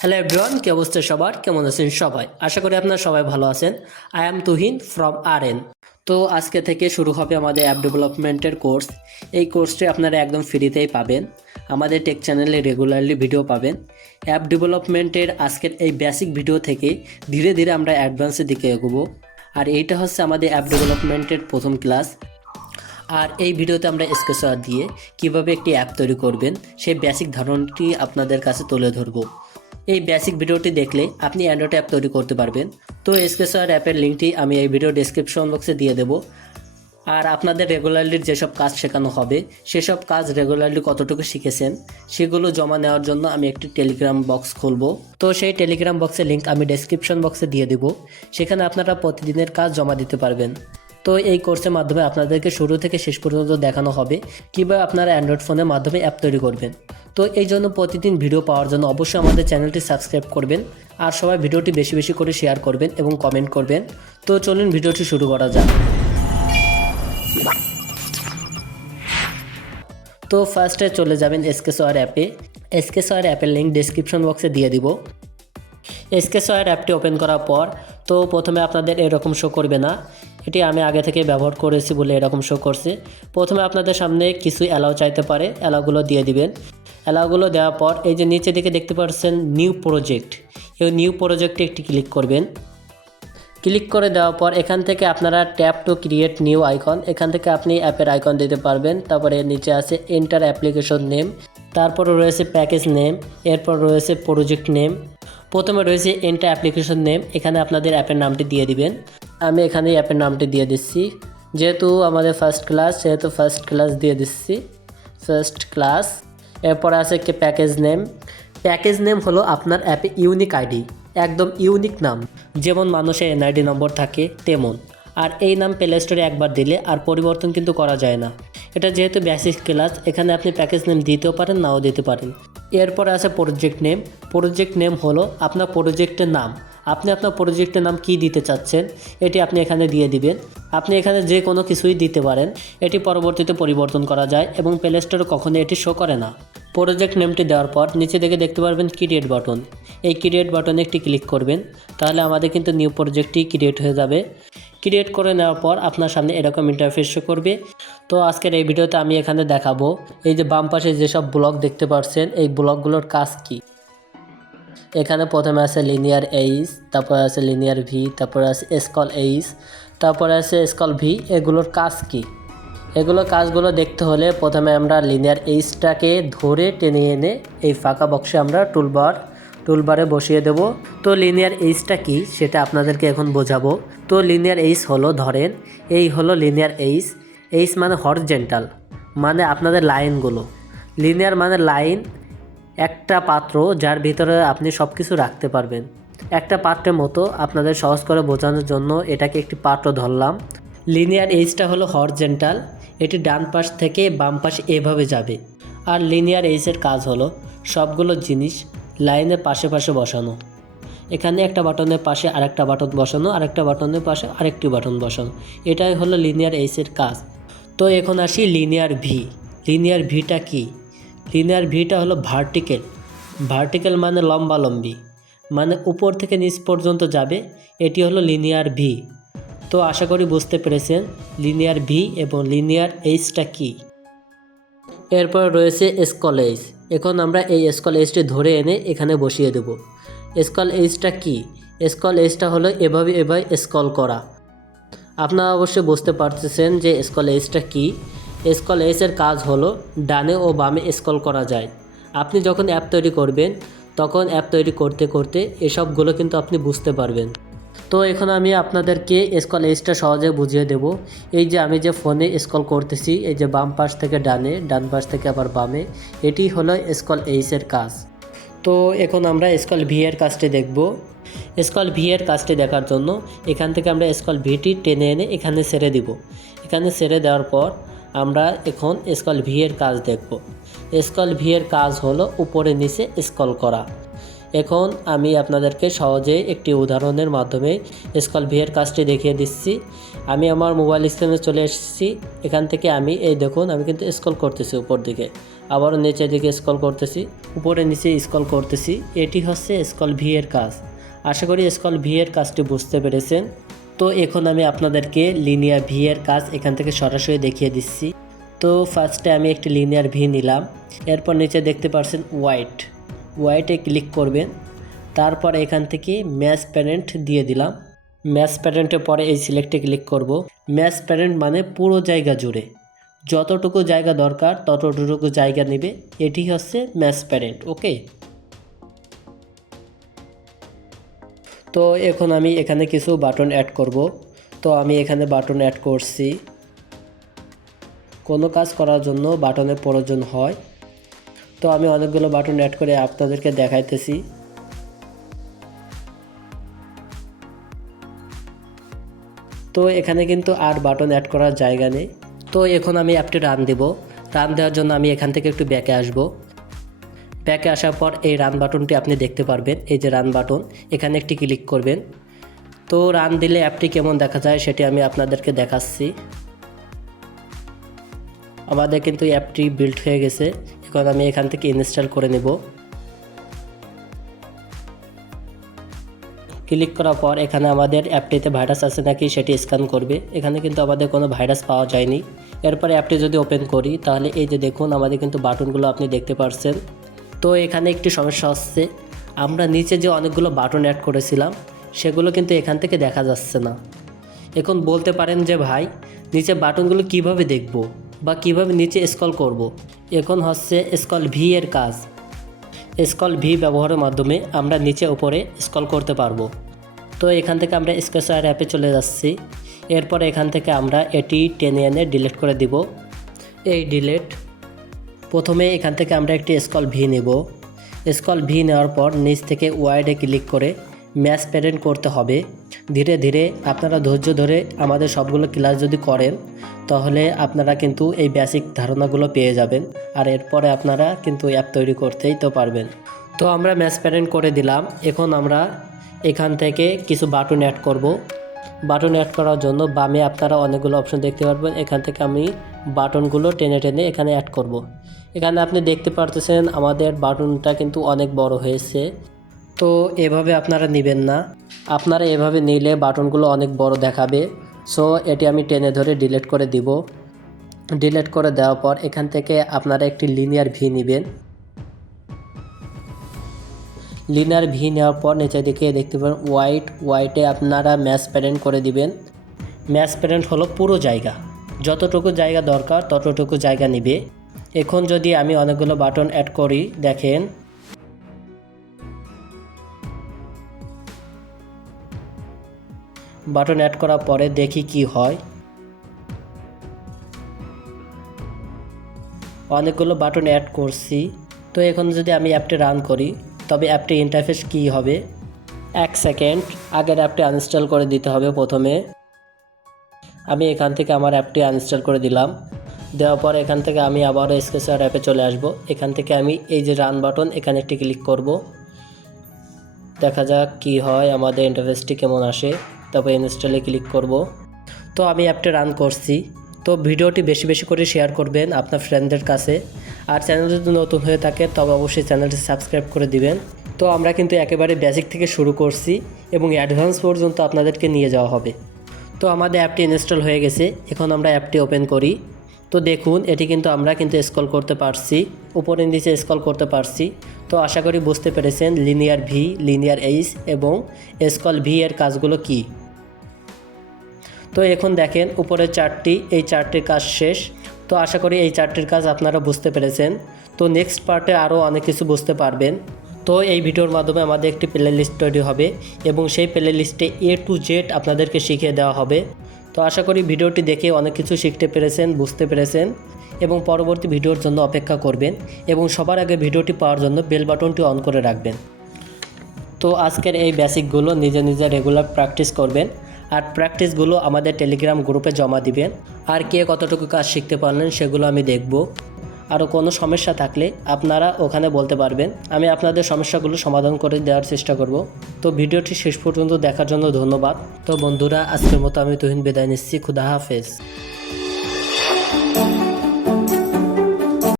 Hello everyone, কি অবস্থা সবার? কেমন আছেন সবাই? আশা করি আপনারা সবাই ভালো আছেন। I am Tuhin from R. তো আজকে থেকে শুরু হবে আমাদের অ্যাপ ডেভেলপমেন্টের কোর্স। এই কোর্সটি আপনারা একদম ফ্রিতেই পাবেন। আমাদের টেক চ্যানেলে রেগুলারলি ভিডিও পাবেন। অ্যাপ ডেভেলপমেন্টের আজকের এই বেসিক ভিডিও থেকে ধীরে ধীরে আমরা অ্যাডভান্সের দিকে এগোবো। আর এইটা হচ্ছে আমাদের অ্যাপ ডেভেলপমেন্টের প্রথম ক্লাস। আর এই ভিডিওতে আমরা স্কেচার দিয়ে কিভাবে একটি অ্যাপ তৈরি করবেন সেই বেসিক ধারণাটি আপনাদের কাছে তুলে ধরবো। এই বেসিক ভিডিওটি দেখলে আপনি অ্যান্ড্রয়েড অ্যাপ তৈরি করতে পারবেন। তো স্কেচার অ্যাপের লিঙ্কটি আমি এই ভিডিও ডেসক্রিপশন বক্সে দিয়ে দেবো। আর আপনাদের রেগুলারলি যেসব কাজ শেখানো হবে সেসব কাজ রেগুলারলি কতটুকু শিখেছেন সেগুলো জমা নেওয়ার জন্য আমি একটি টেলিগ্রাম বক্স খুলবো। তো সেই টেলিগ্রাম বক্সের লিঙ্ক আমি ডেসক্রিপশন বক্সে দিয়ে দেবো। সেখানে আপনারা প্রতিদিনের কাজ জমা দিতে পারবেন। তো এই কোর্সের মাধ্যমে আপনাদেরকে শুরু থেকে শেষ পর্যন্ত দেখানো হবে কীভাবে আপনারা অ্যান্ড্রয়েড ফোনের মাধ্যমে অ্যাপ তৈরি করবেন। তো এই জন্য প্রতিদিন ভিডিও পাওয়ার জন্য অবশ্যই আমাদের চ্যানেলটি সাবস্ক্রাইব করবেন। আর সবাই ভিডিওটি বেশি বেশি করে শেয়ার করবেন এবং কমেন্ট করবেন। তো চলুন ভিডিওটি শুরু করা যাক। তো ফার্স্টে চলে যাবেন স্কেচার অ্যাপে। স্কেচার অ্যাপের লিঙ্ক ডেসক্রিপশন বক্সে দিয়ে দিব। স্কেচার অ্যাপটি ওপেন করার পর তো প্রথমে আপনাদের এরকম শো করবে না। এটি আমি আগে থেকে ব্যবহার করেছি বলে এরকম শো করছে। প্রথমে আপনাদের সামনে কিছু অ্যালাউ চাইতে পারে, অ্যালাউগুলো দিয়ে দিবেন। অ্যালাউগুলো দেওয়ার পর এই যে নিচে দিকে দেখতে পাচ্ছেন নিউ প্রজেক্ট, এই নিউ প্রজেক্টে একটি ক্লিক করবেন। ক্লিক করে দেওয়ার পর এখান থেকে আপনারা tap to create new icon, এখান থেকে আপনি অ্যাপের আইকন দিতে পারবেন। তারপরে নিচে আছে এন্টার অ্যাপ্লিকেশন নেম, তারপর রয়েছে প্যাকেজ নেম, এরপর রয়েছে প্রজেক্ট নেম। প্রথমে রয়েছে এন্টার অ্যাপ্লিকেশন নেম, এখানে আপনাদের অ্যাপের নামটি দিয়ে দিবেন। আমি এখানে অ্যাপের নামটি দিয়ে দিচ্ছি, যেহেতু আমাদের ফার্স্ট ক্লাস সেহেতু ফার্স্ট ক্লাস দিয়ে দিচ্ছি, ফার্স্ট ক্লাস। এরপর আছে কি প্যাকেজ নেম। প্যাকেজ নেম হলো আপনার অ্যাপে ইউনিক আইডি, একদম ইউনিক নাম, যেমন মানুষের এনআইডি নম্বর থাকে তেমন। আর এই নাম প্লে স্টোরে একবার দিলে আর পরিবর্তন কিন্তু করা যায় না। এটা যেহেতু বেসিক ক্লাস, এখানে আপনি প্যাকেজ নেম দিতেও পারেন নাও দিতে পারেন। এরপর আছে প্রজেক্ট নেম। প্রজেক্ট নেম হলো আপনার প্রজেক্টের নাম, আপনি আপনার প্রজেক্টের নাম কি দিতে চাচ্ছেন এটি আপনি এখানে দিয়ে দিবেন। আপনি এখানে যে কোনো কিছুই দিতে পারেন, এটি পরবর্তীতে পরিবর্তন করা যায় এবং প্লে স্টোরে কখনো এটি শো করে না। প্রজেক্ট নেমটি দেওয়ার পর নিচে দিকে দেখতে পারবেন ক্রিয়েট বাটন, এই ক্রিয়েট বাটনে একটি ক্লিক করবেন, তাহলে আমাদের কিন্তু নিউ প্রজেক্টটি ক্রিয়েট হয়ে যাবে। ক্রিয়েট করে নেওয়ার পর আপনার সামনে এরকম ইন্টারফেস শো করবে। তো আজকের এই ভিডিওতে আমি এখানে দেখাবো এই যে বাম পাশে যেসব ব্লক দেখতে পাচ্ছেন এই ব্লকগুলোর কাজ কি। এখানে প্রথমে আছে লিনিয়ার এইচ, তারপর আছে লিনিয়ার ভি, তারপর আছে স্কল এইচ, তারপর আছে স্কল ভি। এগুলোর কাজ কি? এগুলো কাজগুলো দেখতে হলে প্রথমে আমরা লিনিয়ার এইচটাকে ধরে টেনে এনে এই ফাঁকা বক্সে আমরা টুলবারে বসিয়ে দেব। তো লিনিয়ার এইচটা কি সেটা আপনাদেরকে এখন বোঝাবো। তো লিনিয়ার এইচ হলো, ধরেন এই হলো লিনিয়ার এইচ। এইচ মানে হরিজন্টাল, মানে আপনাদের লাইনগুলো। লিনিয়ার মানে লাইন, একটা পাত্র যার ভিতরে আপনি সব কিছু রাখতে পারবেন। একটা পাত্রের মতো আপনাদের সহজ করে বোঝানোর জন্য এটাকে একটি পাত্র ধরলাম। লিনিয়ার এইচটা হলো হরিজন্টাল, এটি ডান পাশ থেকে বাম পাশে এভাবে যাবে। আর লিনিয়ার এইচের কাজ হলো সবগুলো জিনিস লাইনের পাশে পাশে বসানো। এখানে একটা বাটনের পাশে আরেকটা বাটন বসানো, আরেকটা বাটনের পাশে আরেকটি বাটন বসানো, এটাই হলো লিনিয়ার এইচের কাজ। তো এখন আসি লিনিয়ার ভি। লিনিয়ার ভিটা কি? লিনিয়ার ভিটা হলো ভার্টিক্যাল। ভার্টিক্যাল মানে লম্বালম্বি, মানে উপর থেকে নিচ পর্যন্ত যাবে, এটি হলো লিনিয়ার ভি। তো আশা করি বুঝতে পেরেছেন লিনিয়ার ভি এবং লিনিয়ার এইচটা কি। এরপর রয়েছে স্কল এইচ। এখন আমরা এই স্কল এইচটি ধরে এনে এখানে বসিয়ে দেব। স্কল এইচটা কি? স্কল এইচটা হলো এভাবে স্কল করা। আপনারা অবশ্যই বুঝতে পারতেছেন যে স্কল এইচটা কি। স্কল এইচের কাজ হলো ডানে ও বামে স্ক্রল করা যায়। আপনি যখন অ্যাপ তৈরি করবেন তখন অ্যাপ তৈরি করতে করতে এসবগুলো কিন্তু আপনি বুঝতে পারবেন। তো এখন আমি আপনাদেরকে স্ক্রল এইচটা সহজে বুঝিয়ে দেব। এই যে আমি যে ফোনে স্ক্রল করতেছি, এই যে বাম পাশ থেকে ডানে, ডান পাশ থেকে আবার বামে, এটি হলো স্ক্রল এইচের কাজ। তো এখন আমরা স্ক্রল ভি এর কাজটি দেখব। স্ক্রল ভি এর কাজটি দেখার জন্য এখান থেকে আমরা স্ক্রল ভিটি টেনে এনে এখানে ছেড়ে দিব। এখানে ছেড়ে দেওয়ার পর আমরা এখন স্ক্রল ভি এর কাজ দেখব। স্ক্রল ভি এর কাজ হলো উপরে নিচে স্ক্রল করা। এখন আমি আপনাদেরকে সহজে একটি উদাহরণের মাধ্যমে স্ক্রল ভি এর কাজটি দেখিয়ে দিচ্ছি। আমি আমার মোবাইল স্ক্রিনে চলে এসেছি। এখান থেকে আমি এই দেখুন আমি কিন্তু স্ক্রল করতেছি উপর দিকে। আবারও নিচের দিকে স্ক্রল করতেছি, উপরে নিচে স্ক্রল করতেছি। এটি হচ্ছে স্ক্রল ভি এর কাজ। আশা করি স্ক্রল ভি এর কাজটি বুঝতে পেরেছেন। তো এখন আমি আপনাদেরকে লিনিয়ার ভি এর কাজ এখান থেকে সরাসরি দেখিয়ে দিচ্ছি। তো ফার্স্টে আমি একটি লিনিয়ার ভি নিলাম, এরপর নিচে দেখতে পাচ্ছেন হোয়াইটে ক্লিক করবেন। তারপর এখান থেকে ম্যাচ প্যারেন্ট দিয়ে দিলাম। ম্যাচ প্যারেন্টের পরে এই সিলেক্টে ক্লিক করব। ম্যাচ প্যারেন্ট মানে পুরো জায়গা জুড়ে যতটুকু জায়গা দরকার ততটুকু জায়গা নেবে, এটি হচ্ছে ম্যাচ প্যারেন্ট। ওকে, তো এখন আমি এখানে কিছু বাটন অ্যাড করব। তো আমি এখানে বাটন অ্যাড করছি। কোনো কাজ করার জন্য বাটনের প্রয়োজন হয়, তো আমি অনেকগুলো বাটন অ্যাড করে আপনাদেরকে দেখাইতেছি। তো এখানে কিন্তু আর বাটন অ্যাড করার জায়গা নেই। তো এখন আমি অ্যাপটি রান দেব। রান দেওয়ার জন্য আমি এখান থেকে একটু ব্যাকে আসব। ব্যাকে আসার পর এই রান বাটনটি আপনি দেখতে পারবেন, এই যে রান বাটন, এখানে একটি ক্লিক করবেন। তো রান দিলে অ্যাপটি কেমন দেখা যায় সেটি আমি আপনাদেরকে দেখাচ্ছি। আমাদের কিন্তু অ্যাপটি বিল্ড হয়ে গেছে। এখন আমি এখান থেকে ইনস্টল করে নেব। ক্লিক করার পর এখানে আমাদের অ্যাপটিতে ভাইরাস আছে নাকি সেটি স্ক্যান করবে। এখানে কিন্তু আমাদের কোনো ভাইরাস পাওয়া যায়নি। এরপরে অ্যাপটি যদি ওপেন করি তাহলে এই যে দেখুন আমাদের কিন্তু বাটনগুলো আপনি দেখতে পাচ্ছেন। তো এখানে একটি সমস্যা হচ্ছে, আমরা নিচে যে অনেকগুলো বাটন অ্যাড করেছিলাম সেগুলো কিন্তু এখান থেকে দেখা যাচ্ছে না। এখন বলতে পারেন যে ভাই নিচে বাটনগুলো কিভাবে দেখব বা কিভাবে নিচে স্ক্রল করব। এখন হচ্ছে স্ক্রল ভি এর কাজ। স্ক্রল ভি ব্যবহারের মাধ্যমে আমরা নিচে উপরে স্ক্রল করতে পারবো। তো এখান থেকে আমরা স্কেচওয়ার অ্যাপে চলে যাচ্ছি। এরপর এখান থেকে আমরা এটি টেনে এনে ডিলিট করে দিব। এই ডিলিট, প্রথমে এখান থেকে আমরা একটি স্ক্রল ভি নেব। স্ক্রল ভি নেওয়ার পর নিচ থেকে ওয়াইডে ক্লিক করে ম্যাচ প্যারেন্ট করতে হবে। ধীরে ধীরে আপনারা ধৈর্য ধরে আমাদের সবগুলো ক্লাস যদি করেন তাহলে আপনারা কিন্তু এই বেসিক ধারণাগুলো পেয়ে যাবেন, আর এরপরে আপনারা কিন্তু অ্যাপ তৈরি করতেই তো পারবেন। তো আমরা ম্যাচ প্যারেন্ট করে দিলাম। এখন আমরা এখান থেকে কিছু বাটন অ্যাড করব। বাটন অ্যাড করার জন্য বামে আপনারা অনেকগুলো অপশন দেখতে পারবেন। এখান থেকে আমি বাটনগুলো টেনে টেনে এখানে অ্যাড করব। এখানে আপনি দেখতে পারতেছেন আমাদের বাটনটা কিন্তু অনেক বড় হয়েছে। তো এভাবে আপনারা নেবেন না, আপনারা এভাবে নিলে বাটনগুলো অনেক বড় দেখাবে। সো এটি আমি টেনে ধরে ডিলিট করে দিব। ডিলিট করে দেওয়ার পর এখান থেকে আপনারা একটি লিনিয়ার ভি নেবেন। লিনিয়ার ভি নেওয়ার পর নিচের দিকে দেখতে পারেন হোয়াইটে আপনারা ম্যাচ প্যারেন্ট করে দিবেন। ম্যাচ প্যারেন্ট হলো পুরো জায়গা, যতটুকু জায়গা দরকার ততটুকু জায়গা নেবে। এখন যদি আমি অনেকগুলো বাটন অ্যাড করি, দেখেন বাটন অ্যাড করার পরে দেখি কি হয়। অনেকগুলো বাটন অ্যাড করছি। তো এখন যদি আমি অ্যাপটি রান করি তবে অ্যাপটি ইন্টারফেস কি হবে। 1 সেকেন্ড, আগের অ্যাপটি আনইনস্টল করে দিতে হবে। প্রথমে আমি এখান থেকে আমার অ্যাপটি আনইনস্টল করে দিলাম। দেওয়ার পর এখান থেকে আমি আবারও স্কেচওয়ার অ্যাপে চলে আসব। এখান থেকে আমি এই যে রান বাটন এখানে একটি ক্লিক করব। দেখা যাক কি হয়, আমাদের ইন্টারফেসটি কেমন আসে। তারপর ইনস্টলে ক্লিক করব। তো আমি অ্যাপটি রান করছি। তো ভিডিওটি বেশি বেশি করে শেয়ার করবেন আপনার ফ্রেন্ডদের কাছে। আর চ্যানেল যদি নতুন হয়ে থাকে তবে অবশ্যই চ্যানেলটি সাবস্ক্রাইব করে দিবেন। তো আমরা কিন্তু একেবারে বেসিক থেকে শুরু করছি এবং অ্যাডভান্স পর্যন্ত আপনাদেরকে নিয়ে যাওয়া হবে। তো আমাদের অ্যাপটি ইনস্টল হয়ে গেছে। এখন আমরা অ্যাপটি ওপেন করি। তো দেখুন এটি কিন্তু আমরা কিন্তু স্ক্রল করতে পারছি, উপরে নিচে স্ক্রল করতে পারছি। তো আশা করি বুঝতে পেরেছেন লিনিয়ার ভি, লিনিয়ার এইচ এবং স্ক্রল ভি এর কাজগুলো কি। তো এখন দেখেন উপরে চারটি, এই চারটির কাজ শেষ। তো আশা করি এই চারটির কাজ আপনারা বুঝতে পেরেছেন। তো নেক্সট পার্টে আরও অনেক কিছু বুঝতে পারবেন। তো এই ভিডিওর মাধ্যমে আমাদের একটি প্লে লিস্ট তৈরি হবে এবং সেই প্লে লিস্টে A to Z আপনাদেরকে শিখিয়ে দেওয়া হবে। তো আশা করি ভিডিওটি দেখে অনেক কিছু শিখতে পেরেছেন, বুঝতে পেরেছেন এবং পরবর্তী ভিডিওর জন্য অপেক্ষা করবেন এবং সবার আগে ভিডিওটি পাওয়ার জন্য বেল বাটনটি অন করে রাখবেন। তো আজকের এই বেসিকগুলো নিজে নিজে রেগুলার প্র্যাকটিস করবেন আর প্র্যাকটিসগুলো আমাদের টেলিগ্রাম গ্রুপে জমা দিবেন। আর কে কতটুকু কাজ শিখতে পারলেন সেগুলো আমি দেখব। আরও কোনো সমস্যা থাকলে আপনারা ওখানে বলতে পারবেন, আমি আপনাদের সমস্যাগুলো সমাধান করে দেওয়ার চেষ্টা করব। তো ভিডিওটি শেষ পর্যন্ত দেখার জন্য ধন্যবাদ। তো বন্ধুরা, আজকের মতো আমি তুহিন বিদায় নিচ্ছি। খুদা হাফেজ।